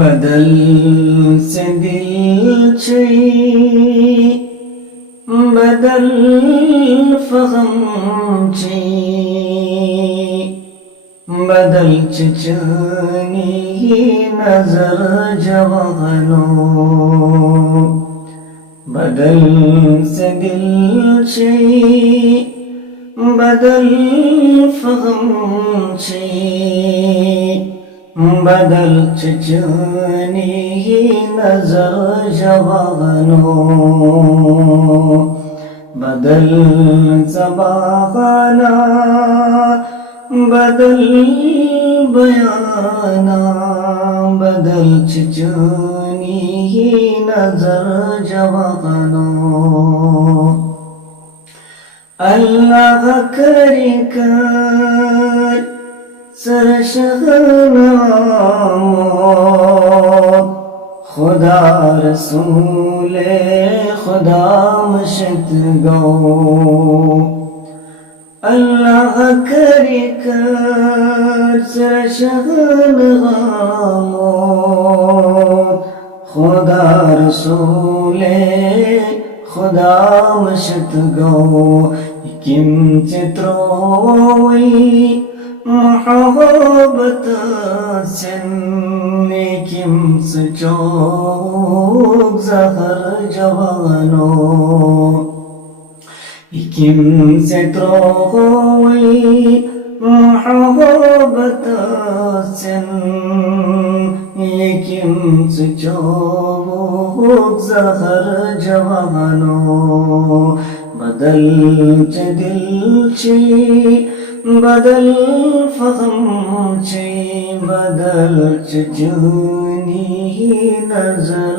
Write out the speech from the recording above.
बदल से दिल छी बदल फगम छी बदल चचनी नजर जवानो बदल से दिल छी बदल फगम छी बदल चचनी नजर जवानो बदल ज़बाना बदल बयाना बदल चचनी नजर जवानो अल्लाह करे कर सरशगनामो खुदा रसूले खुदा मशत गो अल्लाह करे कर सरशगनामो खुदा रसूले खुदा मशत गो किम चित्रोई मोहब्बत सिन्ने किम सचोक जहर जवानो किम चित्रोई मोहब्बत सिन्ने किम सचोक जहर जवानो बदल च दिल छी बदल फगम छी बदल चचनी नजर